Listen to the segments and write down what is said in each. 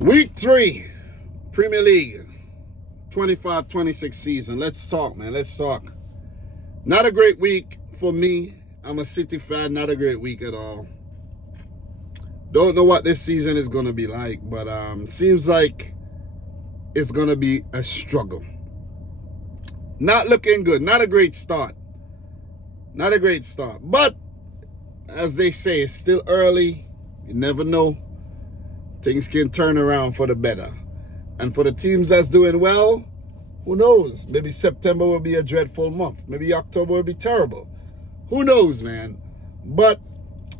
Week 3, Premier League, 25-26 season. Let's talk, man. Let's talk. Not a great week for me. I'm a City fan. Not a great week at all. Don't know what this season is going to be like, but seems like it's going to be a struggle. Not looking good. Not a great start. Not a great start. But, as they say, it's still early. You never know. Things can turn around for the better. And for the teams that's doing well, who knows? Maybe September will be a dreadful month. Maybe October will be terrible. Who knows, man? But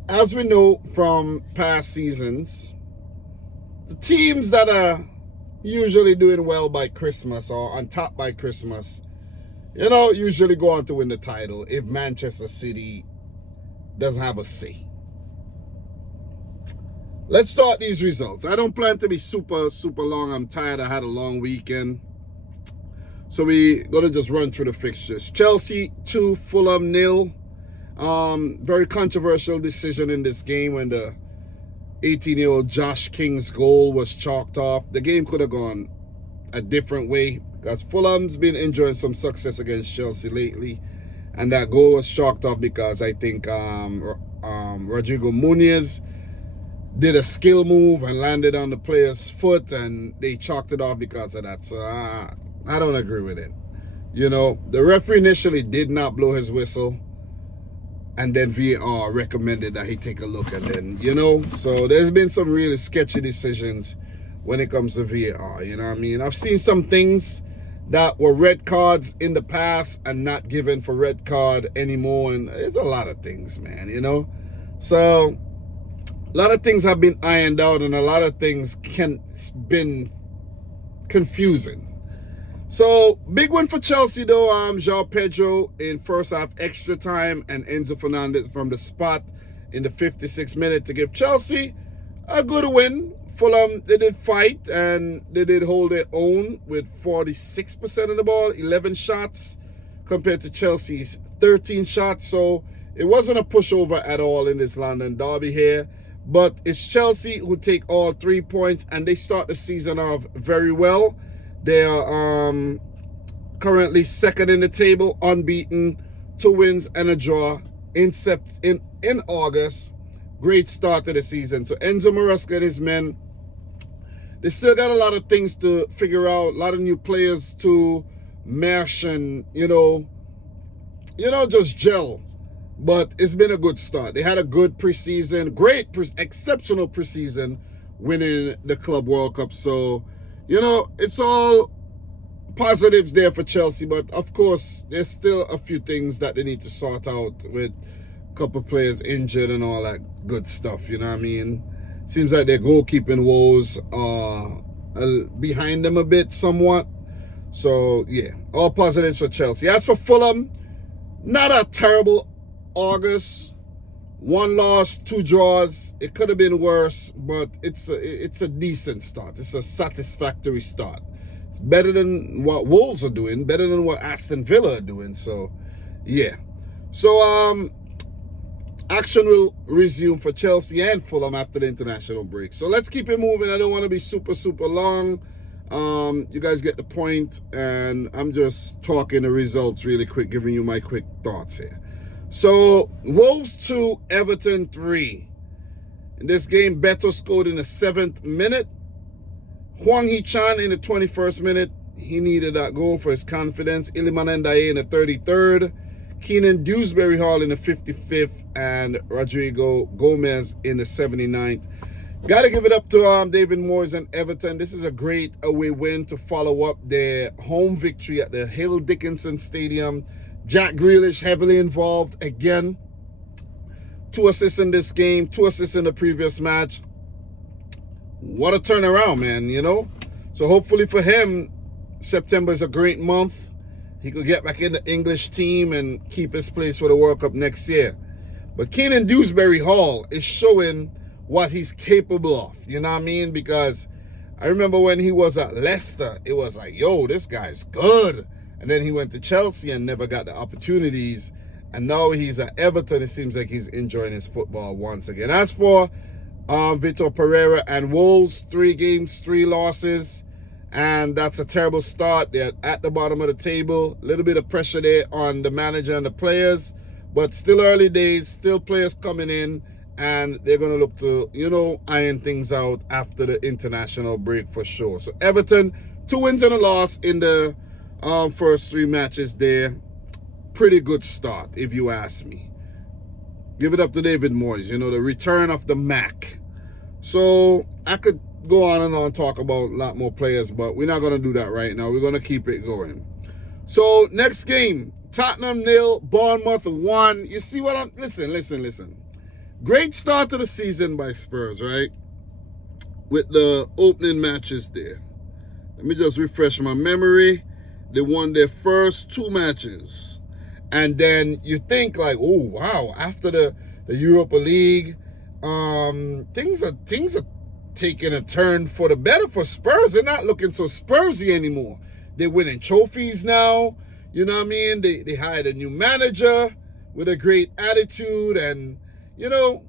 as we know from past seasons, the teams that are usually doing well by Christmas or on top by Christmas, usually go on to win the title if Manchester City doesn't have a say. Let's start these results. I don't plan to be super long. I'm tired. I had a long weekend. So we're going to just run through the fixtures. Chelsea 2, Fulham 0. Very controversial decision in this game when the 18-year-old Josh King's goal was chalked off. The game could have gone a different way because Fulham's been enjoying some success against Chelsea lately. And that goal was chalked off because I think Rodrigo Muniz did a skill move and landed on the player's foot, and they chalked it off because of that. So I don't agree with it. The referee initially did not blow his whistle, and then VAR recommended that he take a look, and then, so there's been some really sketchy decisions when it comes to VAR, you know what I mean? I've seen some things that were red cards in the past and not given for red card anymore, and it's a lot of things, man, So a lot of things have been ironed out, and a lot of things been confusing. So, big one for Chelsea, though. João Pedro in first half extra time and Enzo Fernandez from the spot in the 56th minute to give Chelsea a good win. Fulham, they did fight, and they did hold their own with 46% of the ball, 11 shots, compared to Chelsea's 13 shots. So, it wasn't a pushover at all in this London derby here. But it's Chelsea who take all 3 points, and they start the season off very well. They are currently second in the table, unbeaten, 2 wins and a draw in August. Great start to the season. So Enzo Maresca and his men, they still got a lot of things to figure out, a lot of new players to mesh and, just gel. But it's been a good start. They had a good preseason, exceptional preseason, winning the Club World Cup. So, it's all positives there for Chelsea. But, of course, there's still a few things that they need to sort out with a couple players injured and all that good stuff, you know what I mean? Seems like their goalkeeping woes are behind them a bit somewhat. So, yeah, all positives for Chelsea. As for Fulham, not a terrible August, 1 loss, 2 draws. It could have been worse, but it's a decent start. It's a satisfactory start. It's better than what Wolves are doing, better than what Aston Villa are doing. So, yeah. So, action will resume for Chelsea and Fulham after the international break. So, let's keep it moving. I don't want to be super long. You guys get the point, and I'm just talking the results really quick, giving you my quick thoughts here. So, Wolves 2, Everton 3. In this game, Beto scored in the 7th minute. Hwang Hee-chan in the 21st minute. He needed that goal for his confidence. Iliman Ndiaye in the 33rd. Keenan Dewsbury Hall in the 55th. And Rodrigo Gomez in the 79th. Got to give it up to David Moyes and Everton. This is a great away win to follow up their home victory at the Hill Dickinson Stadium. Jack Grealish heavily involved again. 2 assists in this game, 2 assists in the previous match. What a turnaround, man, So hopefully for him, September is a great month. He could get back in the English team and keep his place for the World Cup next year. But Keenan Dewsbury Hall is showing what he's capable of, you know what I mean? Because I remember when he was at Leicester, it was like, yo, this guy's good. And then he went to Chelsea and never got the opportunities. And now he's at Everton. It seems like he's enjoying his football once again. As for Vitor Pereira and Wolves, 3 games, 3 losses. And that's a terrible start. They're at the bottom of the table. A little bit of pressure there on the manager and the players. But still early days, still players coming in. And they're going to look to, iron things out after the international break for sure. So Everton, 2 wins and a loss in the first 3 matches there. Pretty good start, if you ask me. Give it up to David Moyes, the return of the Mac. So I could go on and on, talk about a lot more players, but we're not going to do that right now. We're going to keep it going. So next game, Tottenham 0, Bournemouth 1. You see what I'm... Listen. Great start to the season by Spurs, right? With the opening matches there. Let me just refresh my memory. They won their first 2 matches. And then you think like, oh, wow, after the Europa League, things are taking a turn for the better for Spurs. They're not looking so Spursy anymore. They're winning trophies now. You know what I mean? They hired a new manager with a great attitude and, a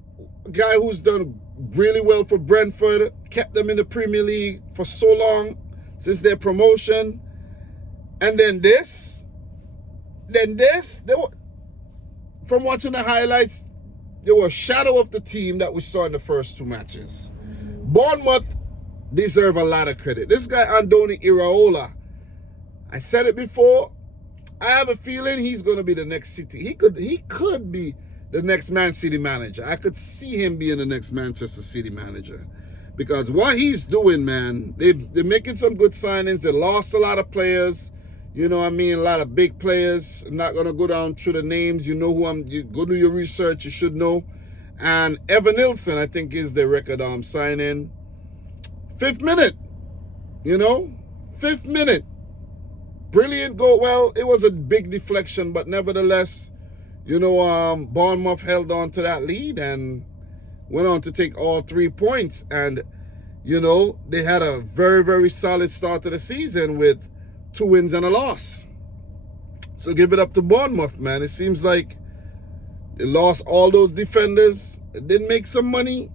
guy who's done really well for Brentford, kept them in the Premier League for so long since their promotion. And then this, they were, from watching the highlights, they were a shadow of the team that we saw in the first 2 matches. Bournemouth deserve a lot of credit. This guy, Andoni Iraola, I said it before, I have a feeling he's going to be the next City. He could be the next Man City manager. I could see him being the next Manchester City manager. Because what he's doing, man, they're making some good signings. They lost a lot of players. A lot of big players. I'm not going to go down through the names. You go do your research. You should know. And Evan Nilsson, I think, is the record signing. 5th minute. 5th minute. Brilliant goal. Well, it was a big deflection, but nevertheless, Bournemouth held on to that lead and went on to take all 3 points. And, they had a very, very solid start to the season with 2 wins and a loss. So give it up to Bournemouth, man. It seems like they lost all those defenders. It didn't make some money.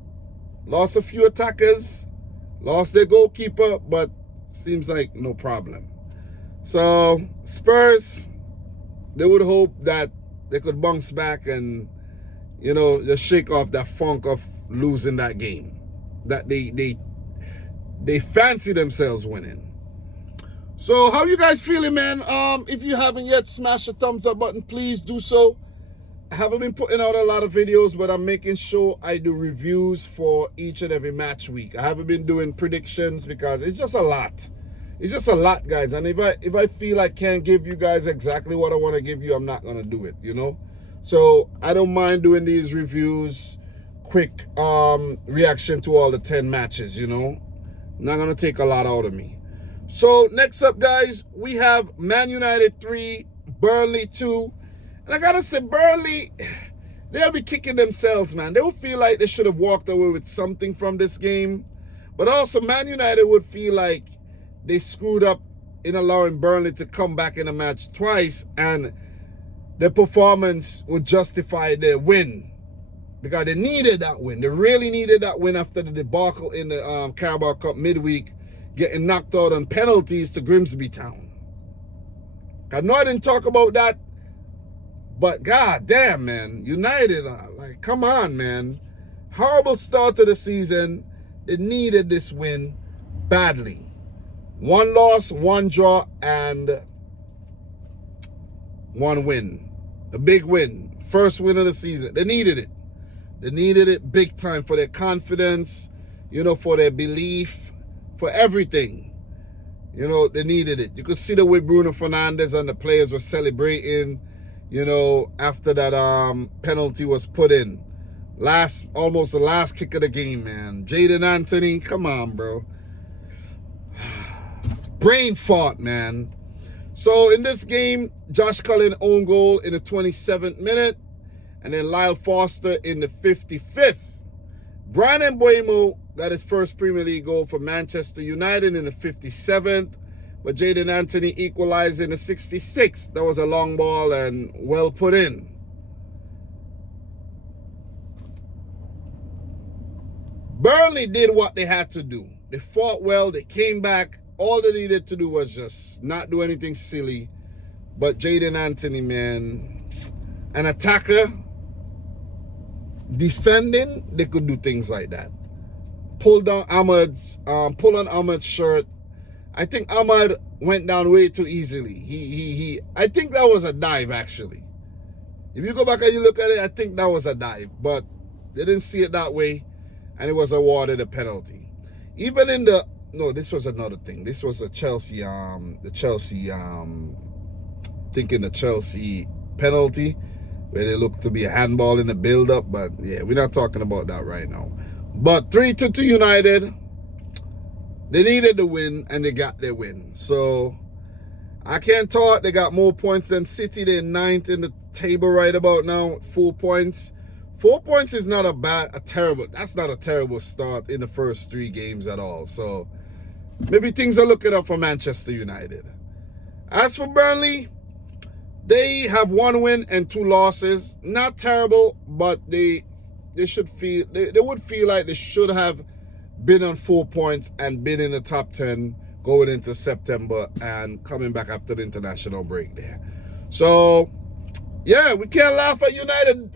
Lost a few attackers. Lost their goalkeeper, but seems like no problem. So Spurs, they would hope that they could bounce back and, just shake off that funk of losing that game. That they fancy themselves winning. So how you guys feeling, man? If you haven't yet, smash the thumbs up button. Please do so. I haven't been putting out a lot of videos, but I'm making sure I do reviews for each and every match week. I haven't been doing predictions because it's just a lot. It's just a lot, guys. And if I feel I can't give you guys exactly what I want to give you, I'm not going to do it, So I don't mind doing these reviews, quick reaction to all the 10 matches, Not going to take a lot out of me. So next up, guys, we have Man United 3, Burnley 2. And I got to say, Burnley, they'll be kicking themselves, man. They will feel like they should have walked away with something from this game. But also, Man United would feel like they screwed up in allowing Burnley to come back in a match twice. And their performance would justify their win. Because they needed that win. They really needed that win after the debacle in the Carabao Cup midweek, getting knocked out on penalties to Grimsby Town. I know I didn't talk about that, but god damn, man, United, come on, man. Horrible start to the season. They needed this win badly. 1 loss, 1 draw, and 1 win. A big win. First win of the season. They needed it. They needed it big time for their confidence, for their belief, for everything. They needed it. You could see the way Bruno Fernandes and the players were celebrating, after that penalty was put in. Almost the last kick of the game, man. Jadon Anthony, come on, bro. Brain fart, man. So in this game, Josh Cullen own goal in the 27th minute. And then Lyle Foster in the 55th. Brian Mbeumo got his first Premier League goal for Manchester United in the 57th. But Jadon Anthony equalized in the 66th. That was a long ball and well put in. Burnley did what they had to do. They fought well. They came back. All they needed to do was just not do anything silly. But Jaden Anthony, man, an attacker, defending, they could do things like that. Pull on Ahmad's shirt. I think Ahmad went down way too easily. I think that was a dive, actually. If you go back and you look at it, I think that was a dive. But they didn't see it that way, and it was awarded a penalty. Even in the... No, this was another thing. This was the Chelsea penalty, where they looked to be a handball in the build-up. But, yeah, we're not talking about that right now. But 3-2 United. They needed the win, and they got their win. So, I can't talk. They got more points than City. They're 9th in the table right about now, 4 points. 4 points is not that's not a terrible start in the first 3 games at all. So, maybe things are looking up for Manchester United. As for Burnley, they have 1 win and 2 losses. Not terrible, but they should feel, they would feel like they should have been on 4 points and been in the top 10 going into September and coming back after the international break there. So, yeah, we can't laugh at United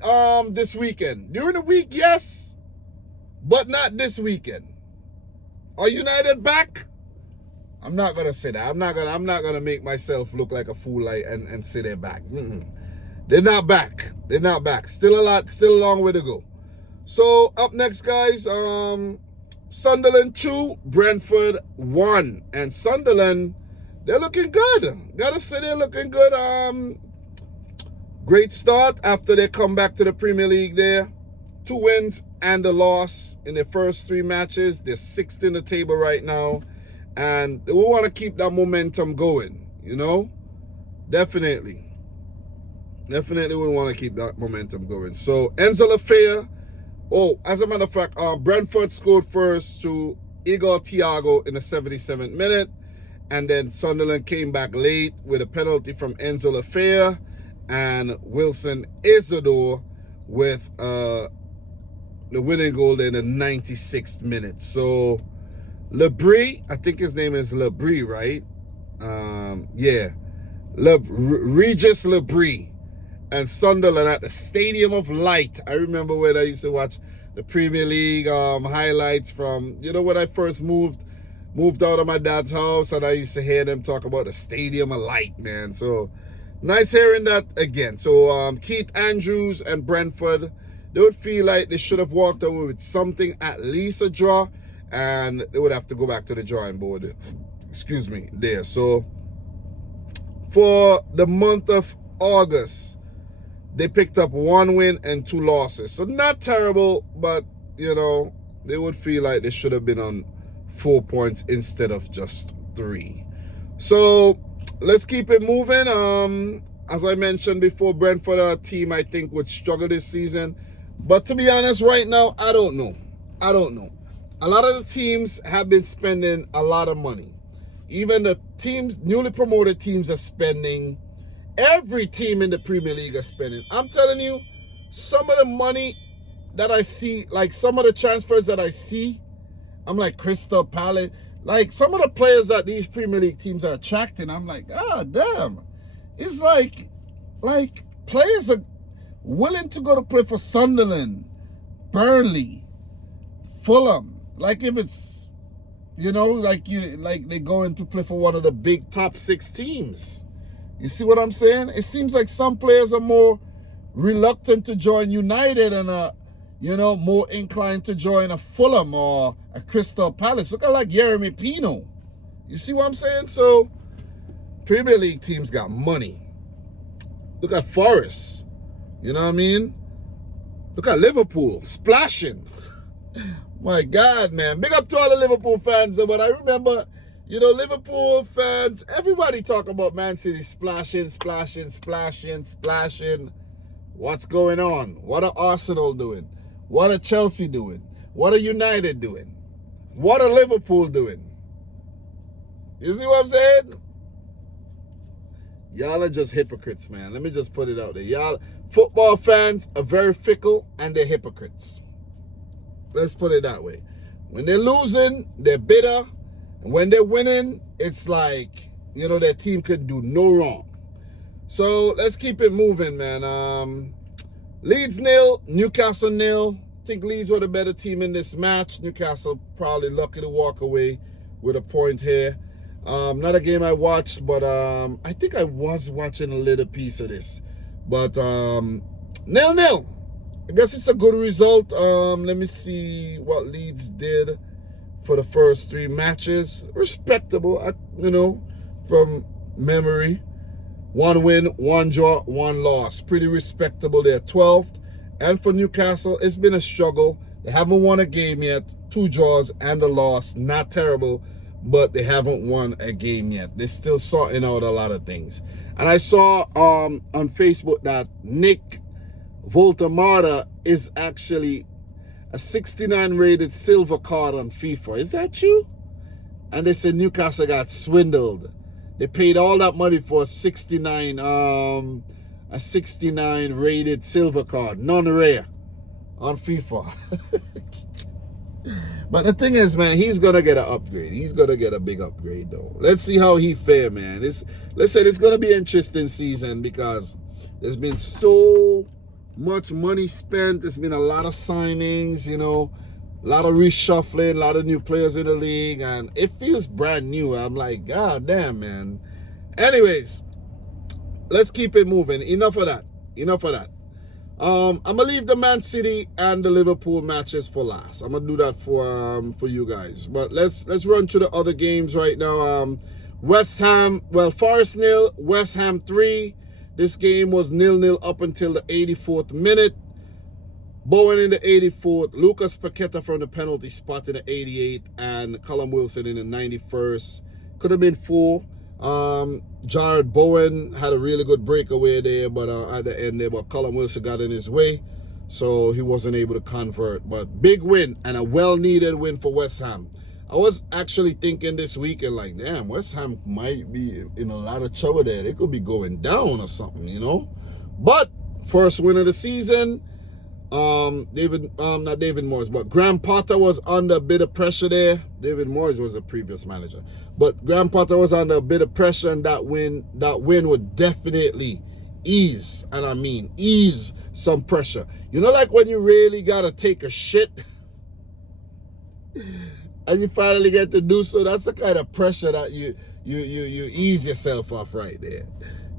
this weekend. During the week, yes, but not this weekend. Are United back? I'm not gonna say that. I'm not gonna make myself look like a fool and say they're back. They're not back. They're not back. Still a long way to go. So up next, guys, Sunderland 2, Brentford 1. And Sunderland, they're looking good. Gotta say they're looking good. Great start after they come back to the Premier League there. 2 wins and a loss in their first 3 matches. They're 6th in the table right now. And we want to keep that momentum going, you know? Definitely. Definitely we want to keep that momentum going. So, Enzo Lafayette. Oh, as a matter of fact, Brentford scored first to Igor Thiago in the 77th minute. And then Sunderland came back late with a penalty from Enzo Lafayette and Wilson Isidore with the winning goal in the 96th minute. So, Labrie, I think his name is Labrie, right? Yeah. Regis Labrie. And Sunderland at the Stadium of Light. I remember when I used to watch the Premier League highlights from, you know, when I first moved out of my dad's house, and I used to hear them talk about the Stadium of Light, man. So, nice hearing that again. So, Keith Andrews and Brentford, they would feel like they should have walked away with something, at least a draw, and they would have to go back to the drawing board. Excuse me, there. So, for the month of August, they picked up 1 win and 2 losses. So not terrible, but, you know, they would feel like they should have been on 4 points instead of just 3. So let's keep it moving. As I mentioned before, Brentford are a team I think would struggle this season. But to be honest, right now, I don't know. A lot of the teams have been spending a lot of money. Even the teams, newly promoted teams, are spending. Every team in the Premier League is spending. I'm telling you, some of the money that I see, like some of the transfers that I see, I'm like Crystal Palace, like some of the players that these Premier League teams are attracting, I'm like, damn. It's like players are willing to go to play for Sunderland, Burnley, Fulham. Like if it's, you know, like they going to play for one of the big top 6 teams. You see what I'm saying? It seems like some players are more reluctant to join United and you know, more inclined to join a Fulham or a Crystal Palace. Look at like Jeremy Pino. You see what I'm saying? So, Premier League teams got money. Look at Forest. You know what I mean? Look at Liverpool splashing. My God, man. Big up to all the Liverpool fans. But I remember, you know, Liverpool fans, everybody talk about Man City splashing. What's going on? What are Arsenal doing? What are Chelsea doing? What are United doing? What are Liverpool doing? You see what I'm saying? Y'all are just hypocrites, man. Let me just put it out there. Y'all, football fans are very fickle and they're hypocrites. Let's put it that way. When they're losing, they're bitter. And when they're winning, it's like, their team could do no wrong. So let's keep it moving, man. Leeds 0, Newcastle 0. I think Leeds were the better team in this match. Newcastle probably lucky to walk away with a point here. Not a game I watched, but I think I was watching a little piece of this. But 0-0. I guess it's a good result. Let me see what Leeds did for the first 3 matches. Respectable, from memory. 1 win, 1 draw, 1 loss. Pretty respectable. They're 12th. And for Newcastle, it's been a struggle. They haven't won a game yet. 2 draws and a loss. Not terrible, but they haven't won a game yet. They're still sorting out a lot of things. And I saw on Facebook that Nick Voltamata is actually a 69 rated silver card on FIFA. Is that true? And they said Newcastle got swindled. They paid all that money for a 69 rated silver card, non-rare, on FIFA. But the thing is, man, he's gonna get an upgrade. He's gonna get a big upgrade, though. Let's see how he fare, man. Listen, it's gonna be an interesting season because there's been so much money spent. There's been a lot of signings, a lot of reshuffling, a lot of new players in the league, and it feels brand new. I'm like, God damn, man. Anyways, let's keep it moving. Enough of that. I'm gonna leave the Man City and the Liverpool matches for last. I'm gonna do that for you guys. But let's run through the other games right now. West Ham, Forest 0, West Ham 3. This game was 0-0 up until the 84th minute. Bowen in the 84th, Lucas Paqueta from the penalty spot in the 88th, and Callum Wilson in the 91st. Could have been 4. Jared Bowen had a really good breakaway there, but at the end there, but Callum Wilson got in his way, so he wasn't able to convert. But big win and a well-needed win for West Ham. I was actually thinking this weekend, like, damn, West Ham might be in a lot of trouble there. They could be going down or something, But first win of the season. Not David Moyes, but Graham Potter was under a bit of pressure there. David Moyes was the previous manager, but Graham Potter was under a bit of pressure, and that win would definitely ease, and I mean ease some pressure. Like when you really gotta take a shit, and you finally get to do so. That's the kind of pressure that you ease yourself off right there.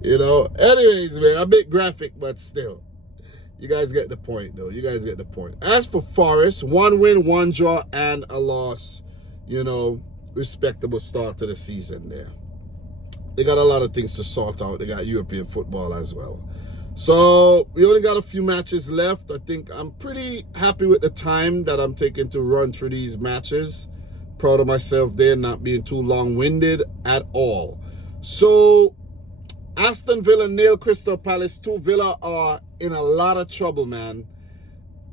Anyways, man, a bit graphic, but still. You guys get the point, though. As for Forest, 1 win, 1 draw, and a loss. Respectable start to the season there. They got a lot of things to sort out. They got European football as well. So we only got a few matches left. I think I'm pretty happy with the time that I'm taking to run through these matches. Proud of myself there, not being too long-winded at all. So Aston Villa 0, Crystal Palace 2. Villa are in a lot of trouble, man.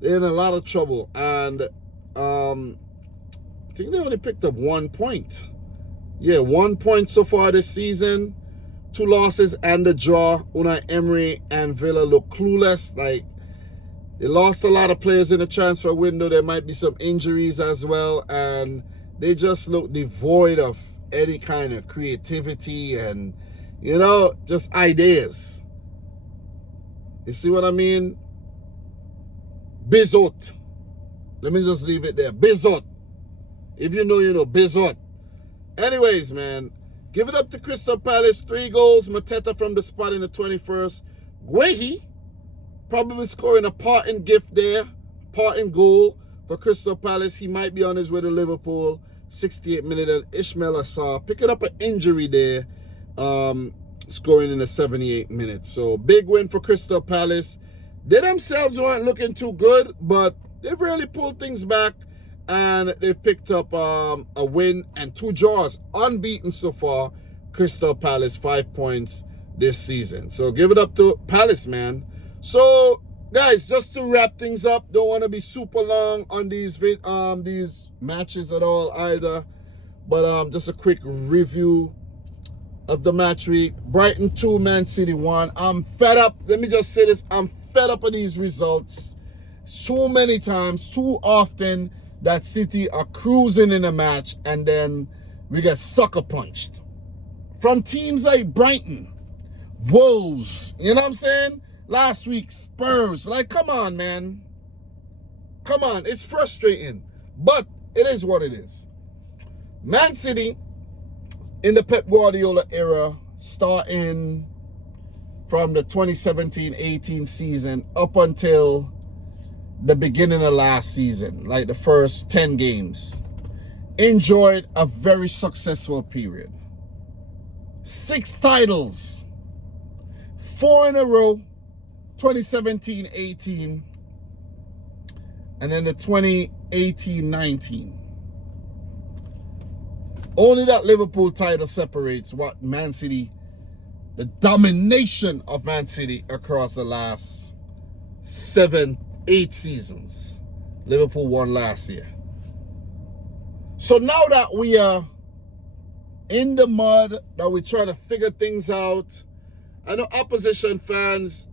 They're in a lot of trouble. And I think they only picked up 1 point. Yeah, 1 point so far this season. 2 losses and a draw. Unai Emery and Villa look clueless. Like, they lost a lot of players in the transfer window. There might be some injuries as well. And they just look devoid of any kind of creativity and, just ideas. You see what I mean? Bizot. Let me just leave it there. Bizot. If you know, Bizot. Anyways, man, give it up to Crystal Palace. 3 goals. Mateta from the spot in the 21st. Guehi probably scoring a parting gift there. Parting goal for Crystal Palace. He might be on his way to Liverpool. 68th minute. And Ismail Assar picking up an injury there. Scoring in the 78th minute. So big win for Crystal Palace. They themselves weren't looking too good, but they've really pulled things back, and they've picked up a win and 2 draws, unbeaten so far. Crystal Palace 5 points this season. So give it up to Palace, man. So guys, just to wrap things up, don't want to be super long on these matches at all either, but just a quick review of the match week. Brighton 2, Man City 1. I'm fed up. Let me just say this. I'm fed up of these results. So many times, too often, that City are cruising in a match and then we get sucker punched from teams like Brighton, Wolves, you know what I'm saying? Last week, Spurs. Like, come on, man. Come on, it's frustrating, but it is what it is. Man City, in the Pep Guardiola era, starting from the 2017-18 season up until the beginning of last season, like the first 10 games, enjoyed a very successful period. 6 titles, 4 in a row, 2017-18, and then the 2018-19. Only that Liverpool title separates what Man City, the domination of Man City across the last 7-8 seasons. Liverpool won last year. So now that we are in the mud, that we're trying to figure things out, I know opposition fans,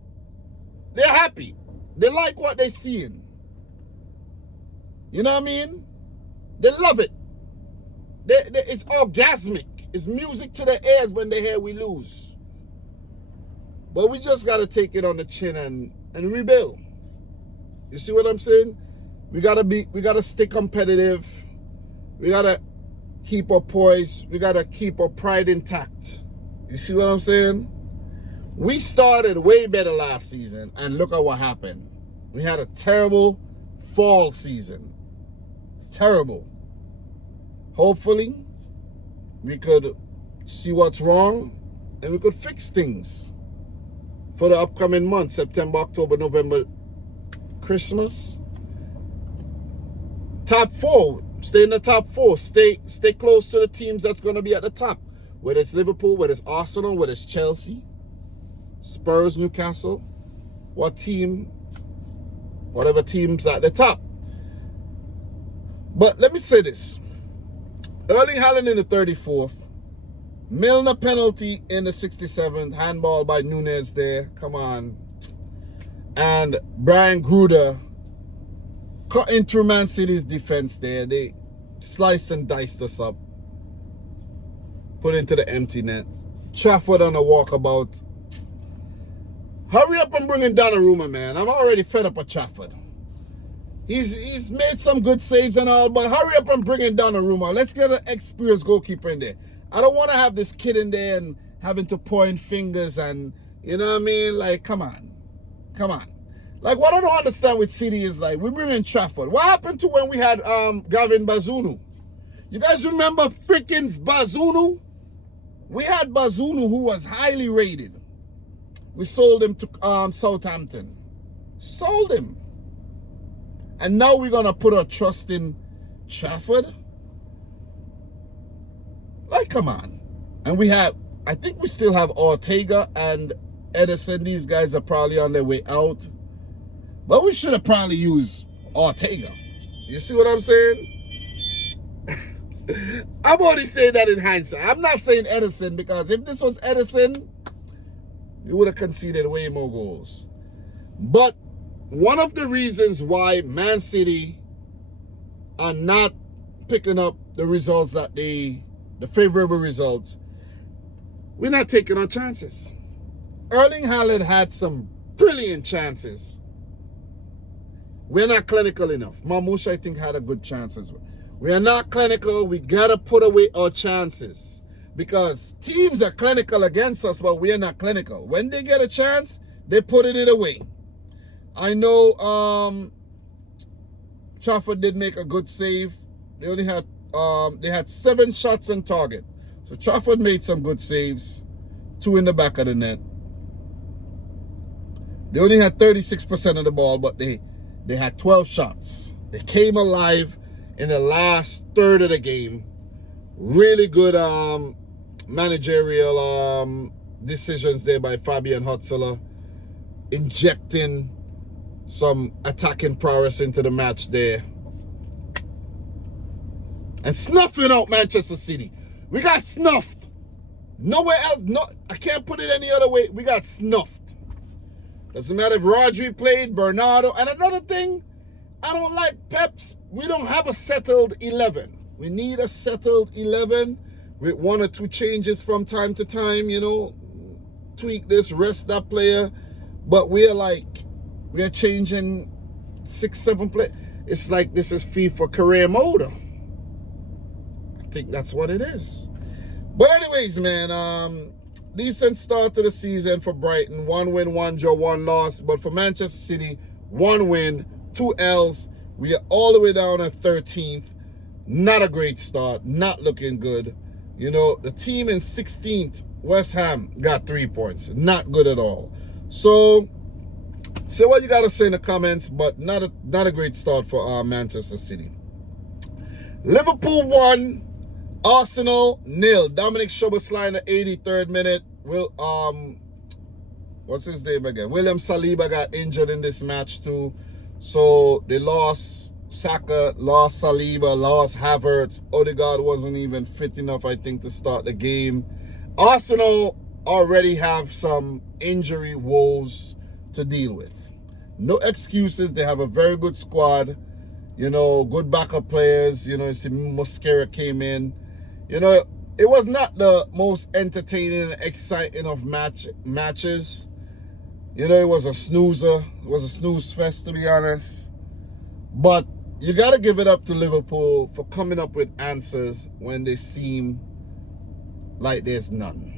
they're happy. They like what they're seeing. You know what I mean? They love it. It's orgasmic. It's music to their ears when they hear we lose. But we just got to take it on the chin and rebuild. You see what I'm saying? We got to stay competitive. We got to keep our poise. We got to keep our pride intact. You see what I'm saying? We started way better last season, and look at what happened. We had a terrible fall season. Terrible. Hopefully, we could see what's wrong and we could fix things for the upcoming months, September, October, November, Christmas. Top 4. Stay in the top 4. Stay close to the teams that's going to be at the top. Whether it's Liverpool, whether it's Arsenal, whether it's Chelsea, Spurs, Newcastle, whatever team's at the top. But let me say this. Erling Haaland in the 34th. Milner penalty in the 67th. Handball by Nunes there. Come on. And Brian Gruder cutting through Man City's defense there. They sliced and diced us up. Put into the empty net. Trafford on a walkabout. Hurry up and bring in Donnarumma, man. I'm already fed up with Trafford. He's made some good saves and all, but hurry up and bring in Donnarumma. Let's get an experienced goalkeeper in there. I don't want to have this kid in there and having to point fingers and, you know what I mean? Like, come on. Come on. Like, what I don't understand with City is, like, we bring in Trafford. What happened to when we had Gavin Bazunu? You guys remember freaking Bazunu? We had Bazunu, who was highly rated. We sold him to Southampton. Sold him. And now we're going to put our trust in Trafford? Like, come on. And I think we still have Ortega and Edison. These guys are probably on their way out. But we should have probably used Ortega. You see what I'm saying? I'm only saying that in hindsight. I'm not saying Edison, because if this was Edison, we would have conceded way more goals. But one of the reasons why Man City are not picking up the results the favorable results, we're not taking our chances. Erling Haaland had some brilliant chances. We're not clinical enough. Marmoush, I think, had a good chance as well. We are not clinical. We got to put away our chances, because teams are clinical against us, but we are not clinical. When they get a chance, they put it away. I know Trafford did make a good save. They only had 7 shots on target. So Trafford made some good saves. 2 in the back of the net. They only had 36% of the ball, but they had 12 shots. They came alive in the last third of the game. Really good managerial decisions there by Fabian Hutzler, injecting some attacking prowess into the match there and snuffing out Manchester City. We got snuffed. Nowhere else. No, I can't put it any other way. We got snuffed. Doesn't matter if Rodri played, Bernardo. And another thing, I don't like Pep's. We don't have a settled 11. We need a settled 11 with one or two changes from time to time, you know, tweak this, rest that player. But we are changing 6, 7 play. It's like this is FIFA career mode. I think that's what it is. But anyways, man, decent start to the season for Brighton. 1 win, 1 draw, 1 loss. But for Manchester City, 1 win, 2 L's. We are all the way down at 13th. Not a great start. Not looking good. You know, the team in 16th, West Ham, got 3 points. Not good at all. So, say what you got to say in the comments, but not a great start for Manchester City. Liverpool 1, Arsenal 0. Dominic Szoboszlai in the 83rd minute. What's his name again? William Saliba got injured in this match too. So they lost Saka, lost Saliba, lost Havertz. Odegaard wasn't even fit enough, I think, to start the game. Arsenal already have some injury woes to deal with. No excuses. They have a very good squad. You know, good backup players. You know, you see Mosquera came in. You know, it was not the most entertaining and exciting of matches. You know, it was a snoozer. It was a snooze fest, to be honest. But you got to give it up to Liverpool for coming up with answers when they seem like there's none.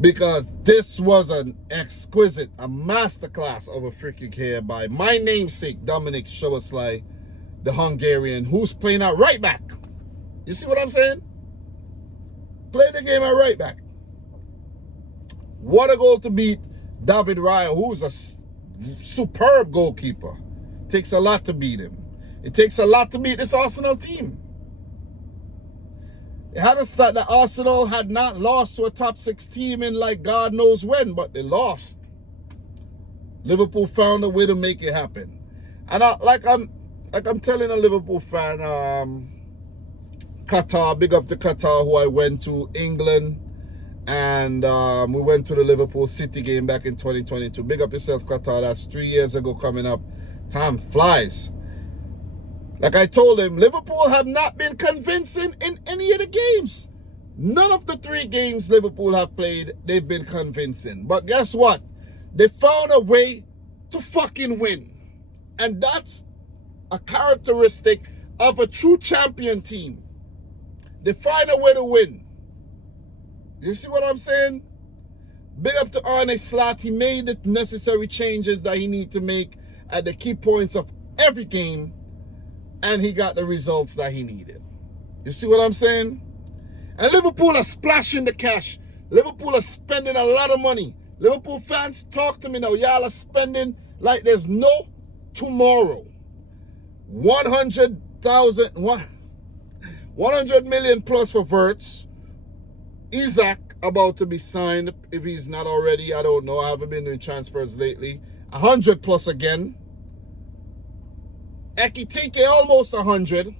Because this was an exquisite, a masterclass of a free kick here by my namesake, Dominic Szoboszlai, the Hungarian, who's playing at right back. You see what I'm saying? Play the game at right back. What a goal to beat David Raya, who's a superb goalkeeper. Takes a lot to beat him. It takes a lot to beat this Arsenal team. It had a start that Arsenal had not lost to a top 6 team in like God knows when, but they lost. Liverpool found a way to make it happen. And I'm telling a Liverpool fan, Qatar, big up to Qatar, who I went to, England, and we went to the Liverpool City game back in 2022. Big up yourself, Qatar. That's 3 years ago coming up. Time flies. Like I told him, Liverpool have not been convincing in any of the games. None of the 3 games Liverpool have played, they've been convincing. But guess what? They found a way to fucking win. And that's a characteristic of a true champion team. They find a way to win. You see what I'm saying? Big up to Arne Slot. He made the necessary changes that he needed to make at the key points of every game. And he got the results that he needed. You see what I'm saying? And Liverpool are splashing the cash. Liverpool are spending a lot of money. Liverpool fans, talk to me now. Y'all are spending like there's no tomorrow. 100 million plus for Verts. Isaac about to be signed if he's not already. I don't know. I haven't been doing transfers lately. 100 plus again. Ekitike almost 100.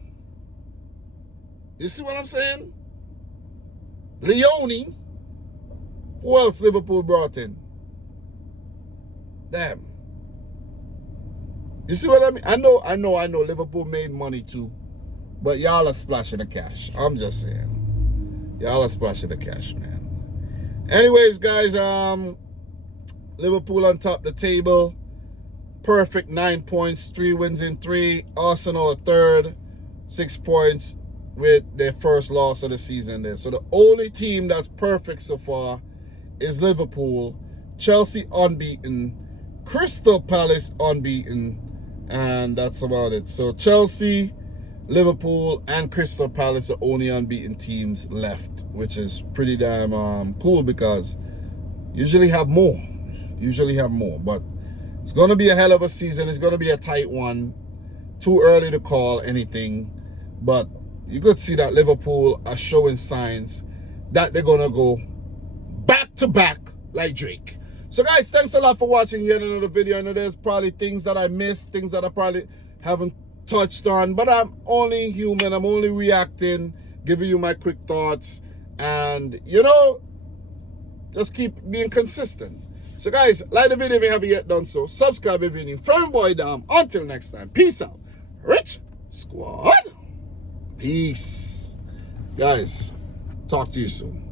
You see what I'm saying? Leone. Who else Liverpool brought in? Damn. You see what I mean? I know Liverpool made money too. But y'all are splashing the cash. I'm just saying. Y'all are splashing the cash, man. Anyways, guys, Liverpool on top of the table. Perfect 9 points, 3 wins in 3. Arsenal a third, 6 points with their first loss of the season there. So the only team that's perfect so far is Liverpool. Chelsea unbeaten. Crystal Palace unbeaten. And that's about it. So Chelsea, Liverpool, and Crystal Palace are only unbeaten teams left, which is pretty damn cool because usually have more. But it's going to be a hell of a season. It's going to be a tight one. Too early to call anything. But you could see that Liverpool are showing signs that they're going to go back to back like Drake. So guys, thanks a lot for watching yet another video. I know there's probably things that I missed, things that I probably haven't touched on. But I'm only human. I'm only reacting, giving you my quick thoughts. And, you know, just keep being consistent. So guys, like the video if you haven't yet done so. Subscribe if you're new. From boy Dom. Until next time. Peace out. Rich Squad. Peace. Guys, talk to you soon.